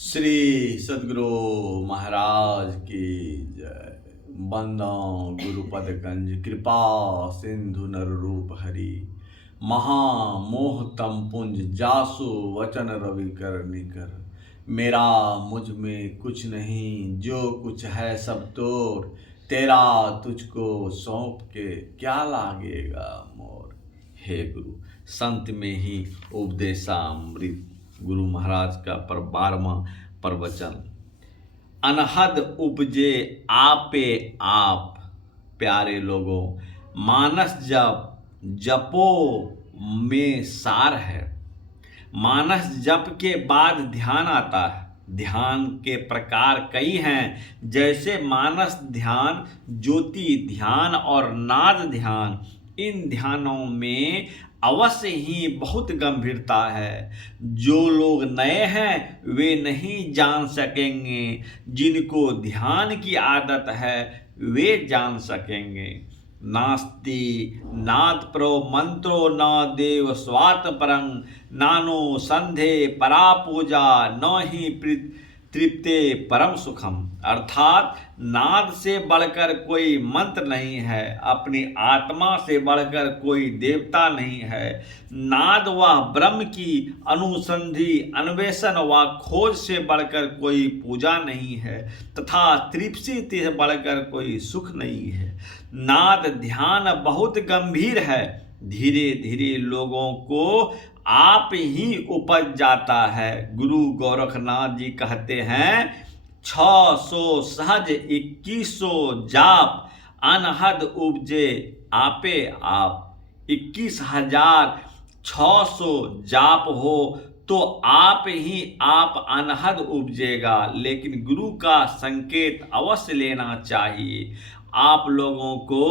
श्री सद्गुरु महाराज की जय। बंदो गुरुपद कंज कृपा सिंधु नर रूप हरि महामोह तम पुंज जासु वचन रवि कर निकर। मेरा मुझ में कुछ नहीं, जो कुछ है सब तोर। तेरा तुझको सौंप के क्या लागेगा मोर। हे गुरु, संत में ही उपदेशामृत। गुरु महाराज का 12वां प्रवचन। अनहद उपजे आपे आप। प्यारे लोगों, मानस जपो में सार है। मानस जप के बाद ध्यान आता है। ध्यान के प्रकार कई हैं, जैसे मानस ध्यान, ज्योति ध्यान और नाद ध्यान। इन ध्यानों में अवश्य ही बहुत गंभीरता है। जो लोग नए हैं वे नहीं जान सकेंगे, जिनको ध्यान की आदत है वे जान सकेंगे। नास्ति नाद प्रो मंत्रो न देव स्वात परं। नानो संधे परा पूजा न ही तृप्ते परम सुखम। अर्थात नाद से बढ़कर कोई मंत्र नहीं है, अपनी आत्मा से बढ़कर कोई देवता नहीं है। नाद वह ब्रह्म की अनुसंधि अन्वेषण व खोज से बढ़कर कोई पूजा नहीं है, तथा तृप्ति से बढ़कर कोई सुख नहीं है। नाद ध्यान बहुत गंभीर है। धीरे धीरे लोगों को आप ही उपज जाता है। गुरु गोरखनाथ जी कहते हैं, 600 सहज 2100 जाप। अनहद उपजे आपे आप। 21,600 जाप हो तो आप ही आप अनहद उपजेगा। लेकिन गुरु का संकेत अवश्य लेना चाहिए। आप लोगों को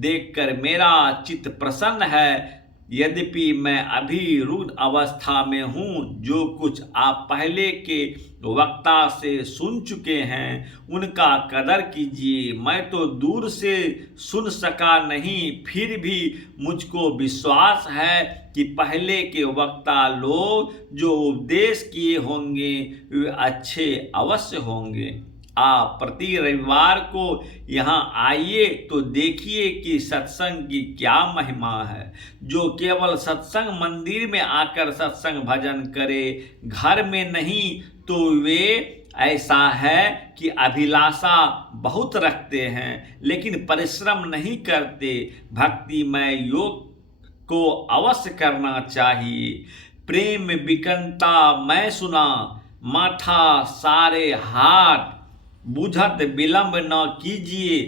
देखकर मेरा चित्त प्रसन्न है, यद्यपि मैं अभी रुग्ण अवस्था में हूँ। जो कुछ आप पहले के वक्ता से सुन चुके हैं उनका कदर कीजिए। मैं तो दूर से सुन सका नहीं, फिर भी मुझको विश्वास है कि पहले के वक्ता लोग जो उपदेश किए होंगे वे अच्छे अवश्य होंगे। आप प्रति रविवार को यहाँ आइए तो देखिए कि सत्संग की क्या महिमा है। जो केवल सत्संग मंदिर में आकर सत्संग भजन करे, घर में नहीं, तो वे ऐसा है कि अभिलाषा बहुत रखते हैं लेकिन परिश्रम नहीं करते। भक्तिमय योग को अवश्य करना चाहिए। प्रेम विकंता मैं सुना, माथा सारे हाथ। बुझत विलंब न कीजिए,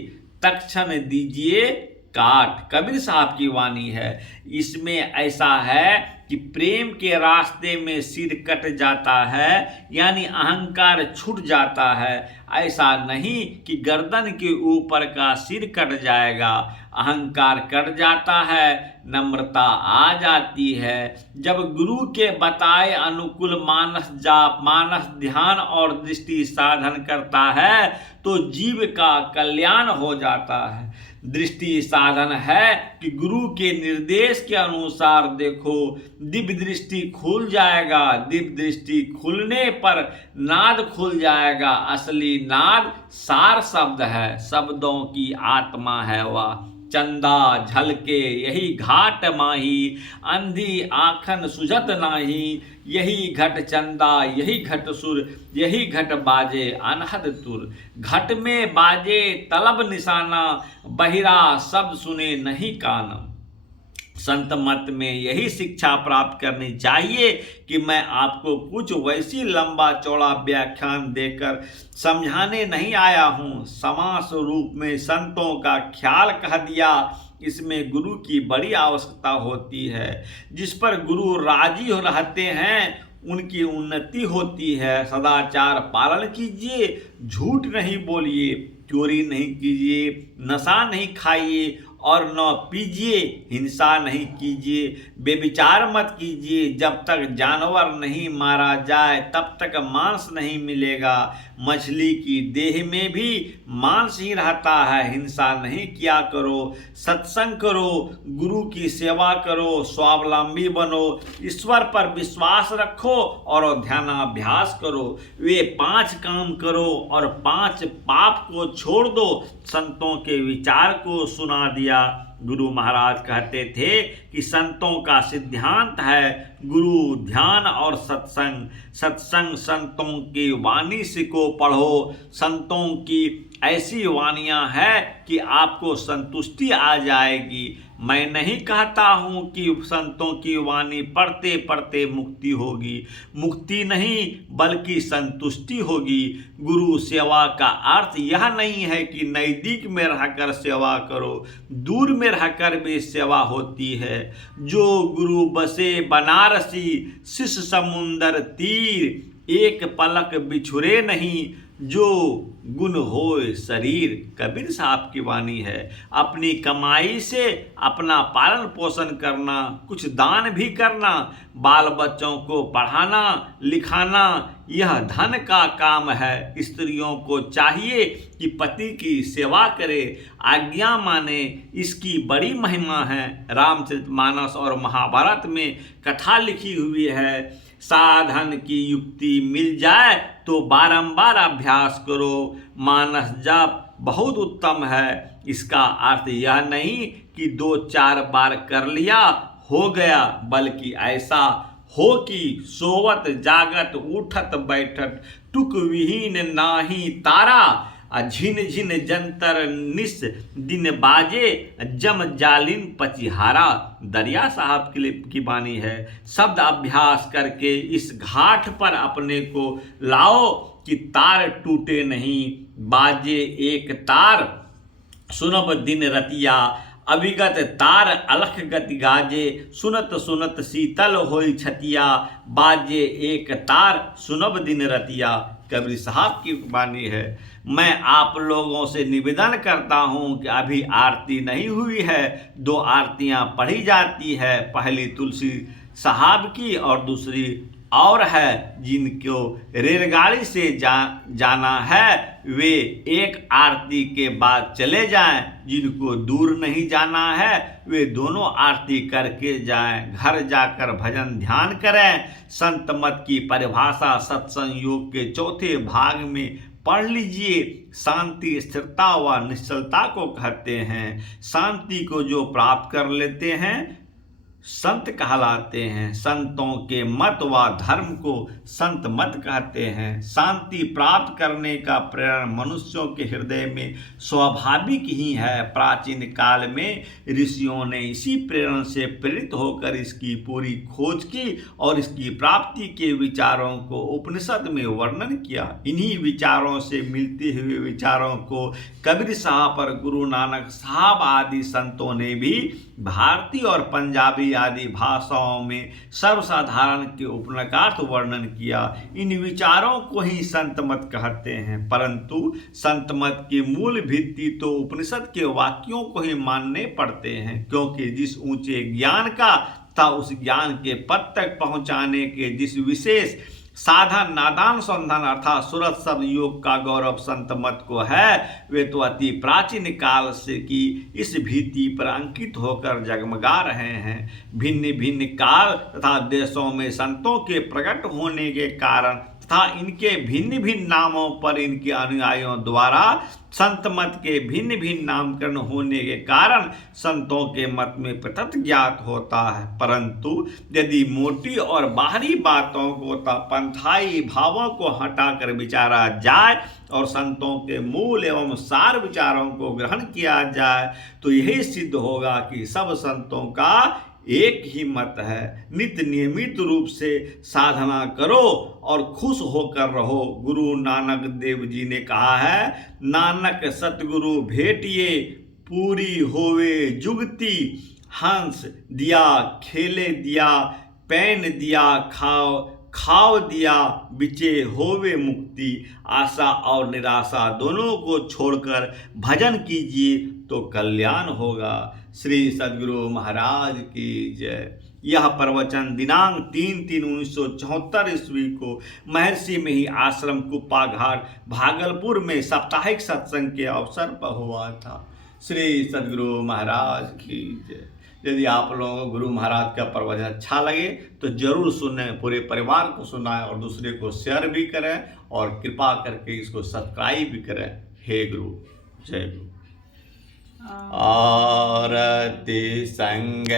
तक्षण दीजिए काट। कबीर साहब की वाणी है। इसमें ऐसा है कि प्रेम के रास्ते में सिर कट जाता है, यानी अहंकार छूट जाता है। ऐसा नहीं कि गर्दन के ऊपर का सिर कट जाएगा। अहंकार कट जाता है, नम्रता आ जाती है। जब गुरु के बताए अनुकूल मानस जाप, मानस ध्यान और दृष्टि साधन करता है तो जीव का कल्याण हो जाता है। दृष्टि साधन है कि गुरु के निर्देश के अनुसार देखो, दिव्य दृष्टि खुल जाएगा। दिव्य दृष्टि खुलने पर नाद खुल जाएगा। असली नाद सार शब्द है, शब्दों की आत्मा है वह। चंदा झलके यही घाट माही, अंधी आखन सुझत नाही। यही घट चंदा यही घट सुर, यही घट बाजे अनहद तुर। घट में बाजे तलब निशाना, बहिरा शब्द सुने नहीं कानम। संत मत में यही शिक्षा प्राप्त करनी चाहिए कि मैं आपको कुछ वैसी लंबा चौड़ा व्याख्यान देकर समझाने नहीं आया हूँ। समास रूप में संतों का ख्याल कह दिया। इसमें गुरु की बड़ी आवश्यकता होती है। जिस पर गुरु राजी हो रहते हैं उनकी उन्नति होती है। सदाचार पालन कीजिए, झूठ नहीं बोलिए, चोरी नहीं कीजिए, नशा नहीं खाइए और न पीजिए, हिंसा नहीं कीजिए, बेविचार मत कीजिए, जब तक जानवर नहीं मारा जाए तब तक मांस नहीं मिलेगा। मछली की देह में भी मांस ही रहता है। हिंसा नहीं किया करो, सत्संग करो, गुरु की सेवा करो, स्वावलंबी बनो, ईश्वर पर विश्वास रखो और ध्यानाभ्यास करो। वे 5 काम करो और 5 पाप को छोड़ दो। संतों के विचार को सुना दिया। गुरु महाराज कहते थे कि संतों का सिद्धांत है गुरु, ध्यान और सत्संग। सत्संग संतों की वाणी को पढ़ो। संतों की ऐसी वाणियाँ हैं कि आपको संतुष्टि आ जाएगी। मैं नहीं कहता हूँ कि संतों की वाणी पढ़ते पढ़ते मुक्ति होगी। मुक्ति नहीं बल्कि संतुष्टि होगी। गुरु सेवा का अर्थ यह नहीं है कि नज़दीक में रहकर सेवा करो, दूर में रहकर भी सेवा होती है। जो गुरु बसे बनारसी, शिष्य समुंदर तीर, एक पलक बिछुरे नहीं, जो गुण होए शरीर। कबीर साहब की वाणी है। अपनी कमाई से अपना पालन पोषण करना, कुछ दान भी करना, बाल बच्चों को पढ़ाना लिखाना, यह धन का काम है। स्त्रियों को चाहिए कि पति की सेवा करे, आज्ञा माने, इसकी बड़ी महिमा है। रामचरितमानस और महाभारत में कथा लिखी हुई है। साधन की युक्ति मिल जाए तो बारंबार अभ्यास करो। मानस जाप बहुत उत्तम है। इसका अर्थ यह नहीं कि 2-4 बार कर लिया हो गया, बल्कि ऐसा हो कि सोवत जागत उठत बैठत टुक विहीन नाही तारा, झिन झिन जंतर निस दिन बाजे जम जालिम पचिहारा। दरिया साहब की वाणी है। शब्द अभ्यास करके इस घाट पर अपने को लाओ कि तार टूटे नहीं। बाजे एक तार सुनब दिन रतिया, अविगत तार अलख गति गाजे, सुनत सुनत शीतल होई छतिया, बाजे एक तार सुनब दिन रतिया। कबीर साहब की वाणी है। मैं आप लोगों से निवेदन करता हूं कि अभी आरती नहीं हुई है। 2 आरतियां पढ़ी जाती है। पहली तुलसी साहब की और दूसरी और है। जिनको रेलगाड़ी से जाना है वे एक आरती के बाद चले जाएं। जिनको दूर नहीं जाना है वे दोनों आरती करके जाएं। घर जाकर भजन ध्यान करें। संत मत की परिभाषा सत्संग योग के 4थे भाग में पढ़ लीजिए। शांति स्थिरता व निश्चलता को कहते हैं। शांति को जो प्राप्त कर लेते हैं संत कहलाते हैं। संतों के मत व धर्म को संत मत कहते हैं। शांति प्राप्त करने का प्रेरण मनुष्यों के हृदय में स्वाभाविक ही है। प्राचीन काल में ऋषियों ने इसी प्रेरण से प्रेरित होकर इसकी पूरी खोज की और इसकी प्राप्ति के विचारों को उपनिषद में वर्णन किया। इन्हीं विचारों से मिलते हुए विचारों को कबीर साहब और गुरु नानक साहब आदि संतों ने भी भारतीय और पंजाबी आदि भाषाओं में सर्वसाधारण के उपनकार्थ वर्णन किया। इन विचारों को ही संत मत कहते हैं। परंतु संत मत की मूल भित्ति तो उपनिषद के वाक्यों को ही मानने पड़ते हैं, क्योंकि जिस ऊंचे ज्ञान का था उस ज्ञान के पद तक पहुंचाने के जिस विशेष साधन नादान संधान अर्थात सुरत शब्द योग का गौरव संत मत को है, वे तो अति प्राचीन काल से की इस भीति पर अंकित होकर जगमगा रहे हैं। भिन्न भिन्न काल तथा देशों में संतों के प्रकट होने के कारण तथा इनके भिन्न भिन्न नामों पर इनके अनुयायियों द्वारा संत मत के भिन्न भिन्न नामकरण होने के कारण संतों के मत में पृथक ज्ञात होता है। परंतु यदि मोटी और बाहरी बातों को तथा पंथाई भावों को हटाकर विचारा जाए और संतों के मूल एवं सार विचारों को ग्रहण किया जाए तो यही सिद्ध होगा कि सब संतों का एक ही मत है। नित्य नियमित रूप से साधना करो और खुश होकर रहो। गुरु नानक देव जी ने कहा है, नानक सतगुरु भेटिए पूरी होवे जुगती, हंस दिया खेले दिया, पैन दिया खाओ दिया, बिचे होवे मुक्ति। आशा और निराशा दोनों को छोड़कर भजन कीजिए तो कल्याण होगा। श्री सद्गुरु महाराज की जय। यह प्रवचन दिनांक 3/3/1974 ईस्वी को महर्षि मेही आश्रम कुप्पा घाट भागलपुर में साप्ताहिक सत्संग के अवसर पर हुआ था। श्री सद्गुरु महाराज की जय। यदि आप लोगों को गुरु महाराज का प्रवचन अच्छा लगे तो जरूर सुने, पूरे परिवार को सुनाएं और दूसरे को शेयर भी करें और कृपा करके इसको सब्सक्राइब भी करें। हे गुरु, जय गुरु। आरती संग